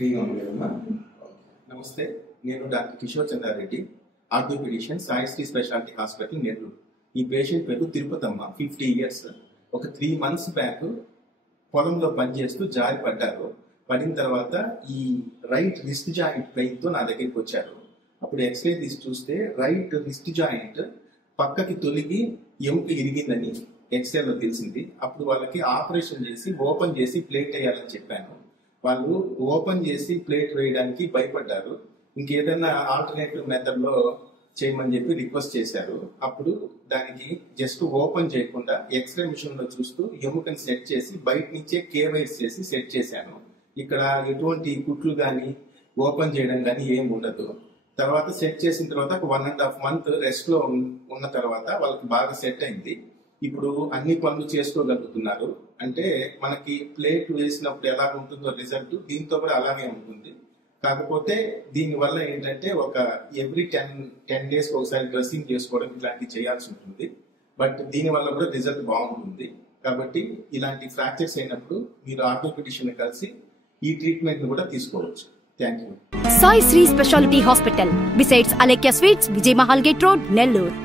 ఫ్రీగా ఉంది కదమ్మా. నమస్తే, నేను doctor Kishore Chandra Reddy, orthopedician, Saisri speciality hospital, Nellore. ఈ పేషెంట్ పేరు తిరుపతమ్మ, 50 years. ఒక 3 months బ్యాక్ పొలంలో పనిచేస్తూ జారి పడ్డారు. పడిన తర్వాత ఈ రైట్ రిస్ట్ జాయింట్ పెయిన్తో నా దగ్గరికి వచ్చారు. అప్పుడు ఎక్స్రే తీసి చూస్తే రైట్ రిస్ట్ జాయింట్ పక్కకి తొలిగి ఎముక ఇరిగిందని ఎక్స్రేలో తెలిసింది. అప్పుడు వాళ్ళకి ఆపరేషన్ చేసి ఓపెన్ చేసి ప్లేట్ వేయాలని చెప్పాను. వాళ్ళు ఓపెన్ చేసి ప్లేట్ వేయడానికి భయపడ్డారు. ఇంకేదైనా ఆల్టర్నేటివ్ మెథడ్ లో చేయమని చెప్పి రిక్వెస్ట్ చేశారు. అప్పుడు దానికి జస్ట్ ఓపెన్ చేయకుండా ఎక్స్రే మిషన్ లో చూస్తూ ఎముకని సెట్ చేసి బయట నుంచే కేవైర్స్ చేసి సెట్ చేశాను. ఇక్కడ ఎటువంటి కుట్లు కానీ ఓపెన్ చేయడం కానీ ఏం ఉండదు. తర్వాత సెట్ చేసిన తర్వాత ఒక 1.5 month రెస్ట్ లో ఉన్న తర్వాత వాళ్ళకి బాగా సెట్ అయింది. ఇప్పుడు అన్ని పనులు చేసుకోగలుగుతున్నారు. అంటే మనకి ప్లేట్ వేసినప్పుడు ఎలా ఉంటుందో రిజల్ట్ దీంతో కూడా అలాగే ఉంటుంది. కాకపోతే దీని వల్ల ఏంటంటే ఒక ఎవ్రీ 10 days ఒకసారి డ్రెస్సింగ్ చేసుకోవడం ఇలాంటివి చేయాల్సి ఉంటుంది. బట్ దీని వల్ల కూడా రిజల్ట్ బాగుంటుంది. కాబట్టి ఇలాంటి ఫ్రాక్చర్స్ అయినప్పుడు మీరు ఆర్థోపెడిషియన్ కలిసి ఈ ట్రీట్మెంట్ ని కూడా తీసుకోవచ్చు. Thank you. Saisri speciality hospital, besides Alekhya sweets, Vijay Mahal gate road, Nellore.